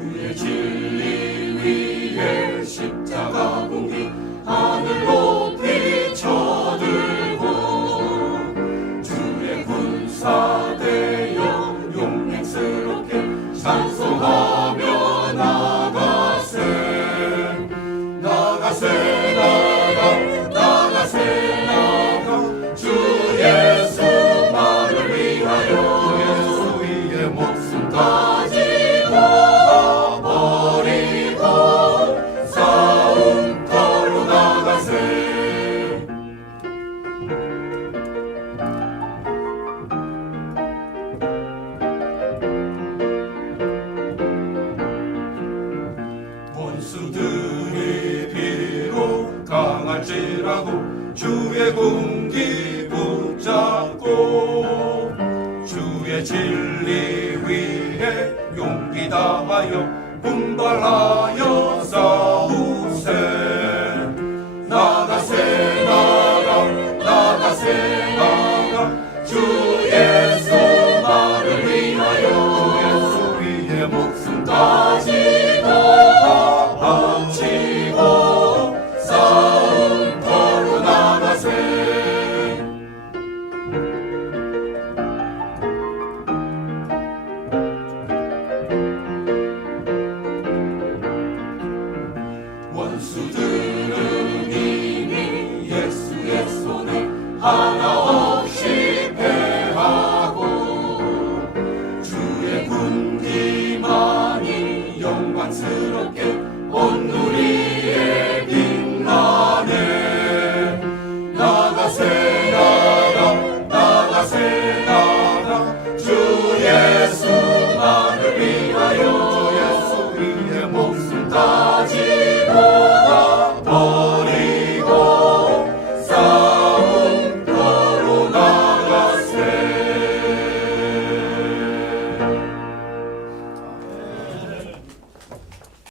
우리의 진리 위에 십자가 공기 하늘 높이 쳐들고 주의 군사 되어 용맹스럽게 찬송하며 나가세 나가세. 말씀들이 비록 강할지라도 주의 공기 붙잡고 주의 진리 위에 용기 다하여 분발하